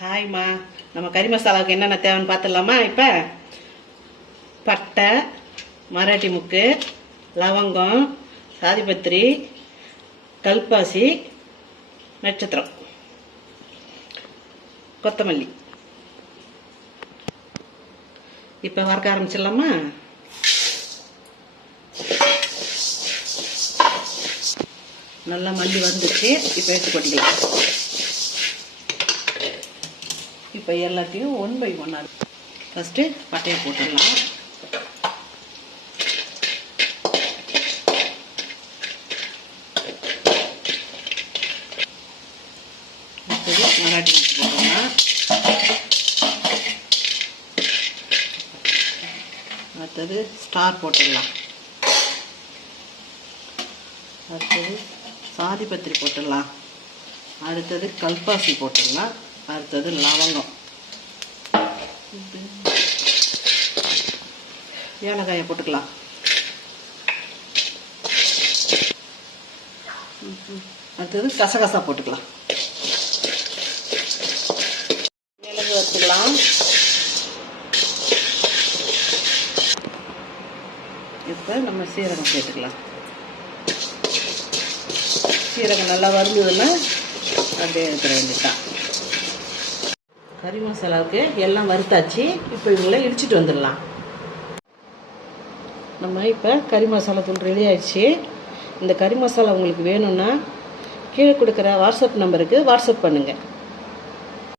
ஹாய்மா, நம்ம கறி மசாலாவுக்கு என்னென்ன தேவைன்னு பார்த்துடலாமா? இப்போ பட்டை, மராட்டி முக்கு, லவங்கம், சாதிபத்திரி, கல்பாசி, நட்சத்திரம், கொத்தமல்லி. இப்போ வறுக்க ஆரம்பிச்சிடலாமா? நல்லா மல்லி வந்துச்சு. இப்போ எடுத்து கொட்டிக்கலாம். இப்போ எல்லாத்தையும் 1 by 1 ஃபஸ்ட்டு பட்டையை போட்டுடலாம். அடுத்தது மராட்டி போட்டுடலாம். அடுத்தது ஸ்டார் போட்டுடலாம். அடுத்தது சாதிபத்திரி போட்டுடலாம். அடுத்தது கல்பாசி போட்டுடலாம். அடுத்தது லவங்கம், ஏலக்காயை போட்டுக்கலாம். அடுத்தது கசகசா போட்டுக்கலாம். மிளகு வறுத்துக்கலாம். இப்போ நம்ம சீரகம் சேர்த்துக்கலாம். சீரகம் நல்லா வறுந்ததுன்னா அப்படியே இருக்கிற வேண்டியதான். கறி மசாலாவுக்கு எல்லாம் வறுத்தாச்சு. இப்போ இவங்களை இடிச்சிட்டு வந்துடலாம். நம்ம இப்போ கறி மசாலா தூள் ரெடி ஆயிடுச்சு. இந்த கறி மசாலா உங்களுக்கு வேணும்னா கீழே கொடுக்குற வாட்ஸ்அப் நம்பருக்கு வாட்ஸ்அப் பண்ணுங்கள்.